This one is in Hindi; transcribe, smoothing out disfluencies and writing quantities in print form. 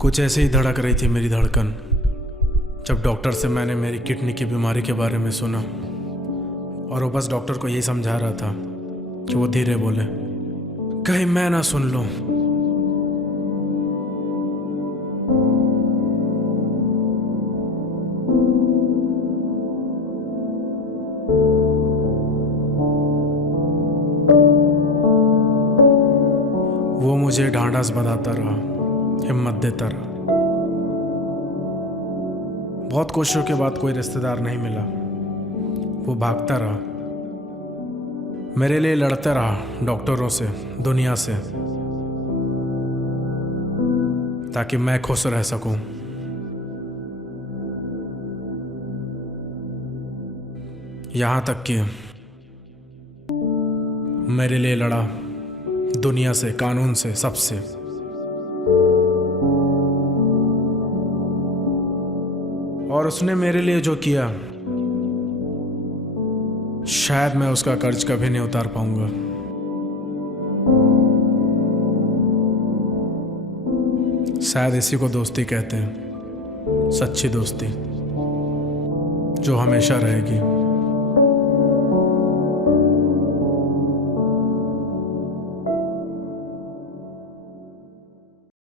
कुछ ऐसे ही धड़क रही थी मेरी धड़कन जब डॉक्टर से मैंने मेरी किडनी की बीमारी के बारे में सुना। और वो बस डॉक्टर को यही समझा रहा था कि वो धीरे बोले, कहीं मैं ना सुन लूं। वो मुझे ढांढस बंधाता रहा, हिम्मत देता रहा। बहुत कोशिशों के बाद कोई रिश्तेदार नहीं मिला। वो भागता रहा, मेरे लिए लड़ता रहा डॉक्टरों से, दुनिया से, ताकि मैं खुश रह सकूं। यहां तक कि मेरे लिए लड़ा दुनिया से, कानून से, सबसे। और उसने मेरे लिए जो किया, शायद मैं उसका कर्ज कभी नहीं उतार पाऊंगा। शायद इसी को दोस्ती कहते हैं, सच्ची दोस्ती जो हमेशा रहेगी।